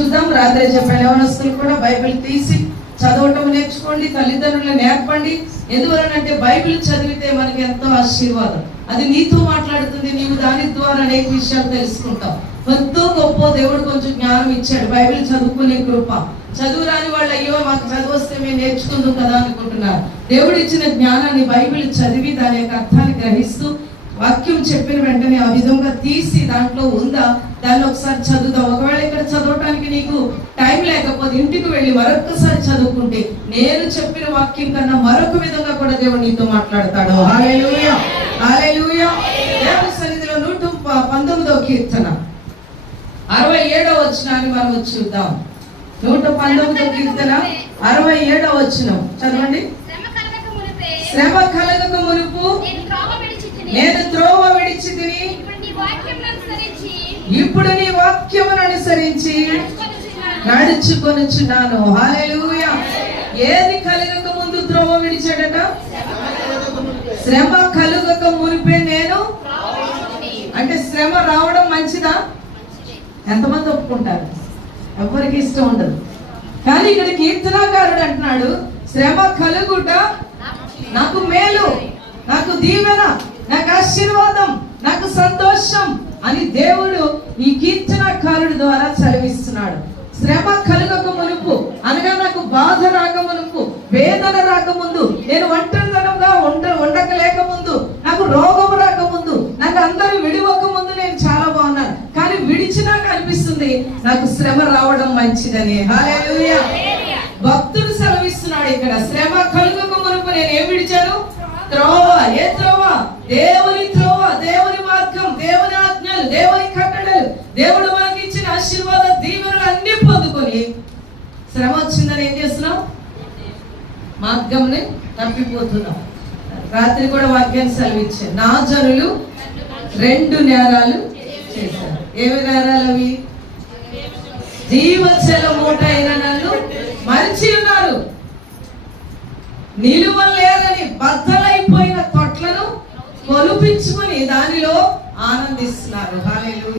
చూద్దాం. రాత్రి చెప్పాను యవనస్తులు కూడా బైబిల్ తీసి చదవటం నేర్చుకోండి తల్లిదండ్రులు నేర్పండి. ఎందువలనంటే బైబిల్ చదివితే మనకి ఎంతో ఆశీర్వాదం. అది నీతో మాట్లాడుతుంది నీవు దాని ద్వారా అనేక విషయాలు తెలుసుకుంటావు. ఎంతో గొప్ప దేవుడు కొంచెం జ్ఞానం ఇచ్చాడు. బైబిల్ చదువుకునే కృప. చదువు రాని వాళ్ళు అయ్యో మాకు చదువు వస్తే మేము నేర్చుకుందాం కదా అనుకుంటున్నారు. దేవుడు ఇచ్చిన జ్ఞానాన్ని బైబిల్ చదివి దాని యొక్క అర్థాన్ని గ్రహిస్తూ వాక్యం చెప్పిన వెంటనే ఆ విధంగా తీసి దాంట్లో ఉందా? దాన్ని ఒకసారి చదువుదాం. ఒకవేళ ఇక్కడ చదవటానికి నీకు టైం లేకపోతే ఇంటికి వెళ్ళి మరొకసారి చదువుకుంటే నేను చెప్పిన వాక్యం కన్నా మరొక విధంగా కూడా దేవుడు నీతో మాట్లాడతాడు. దేవుని సన్నిధిలో నూట పంతొమ్మిదో కీర్తన. అరవై ఏడో వచ్చినాన్ని మనం చూద్దాం. నూట పంతొమ్మిదో కీర్తన అరవై ఏడో వచ్చిన చదవండి. శ్రమ కలగక మునిపే శ్రమ కలగక మునుపు నేను త్రోవ విడిచితిని. నేను త్రోవ విడిచి తిని ఇప్పుడు నీ వాక్యమును అనుసరించి నడుచుకొనుచున్నాను. హల్లెలూయా. ఏది కలగక ముందు త్రోవ విడిచాడట? శ్రమ కలుగక మునిపే నేను. అంటే శ్రమ రావడం మంచిదా? ఎంతమంది ఒప్పుకుంటారు? ఎవరికి ఇష్టం ఉండదు. కానీ ఇక్కడ కీర్తనాకారుడు అంటున్నాడు శ్రమ కలుగుట నాకు మేలు నాకు దీవెన నాకు ఆశీర్వాదం నాకు సంతోషం అని దేవుడు ఈ కీర్తనకారుడి ద్వారా చదివిస్తున్నాడు శ్రమ కలుగక మునుపు అనగా నాకు బాధ రాకమునుపు వేదన రాకముందు నేను ఒంటరితనంగా ఉండ ఉండకలేకముందు నాకు రోగం రాకముందు నాకు అందరూ విడివక ముందు నేను చాలా బాగున్నాను. కానీ విడిచినాక అనిపిస్తుంది నాకు శ్రమ రావడం మంచిదని. భక్తుడు సెలవిస్తున్నాడు ఇక్కడ శ్రమ కలుగక మునుపు నేను ఏం విడిచాను? త్రోవ దేవుని త్రోవ దేవుని మార్గం దేవుని ఆజ్ఞలు దేవుని కట్టడలు దేవుడు మనకి ఇచ్చిన ఆశీర్వాద దీవెనలు అన్ని పొందుకొని శ్రమ వచ్చిందని ఏం చేస్తున్నాం మార్గంని తప్పిపోతున్నాం రాత్రి కూడా వాక్యాన్ని సెలవిచ్చారు నా జనులు రెండు నేరాలు చేశారు. ఏమి నేరాలు అవి? జీవచల మూట అయిన నన్ను మరిచి ఉన్నారు. నిలువలేరని బద్దలైపోయిన తొట్లను దానిలో ఆనందిస్తున్నారు. హాలేలు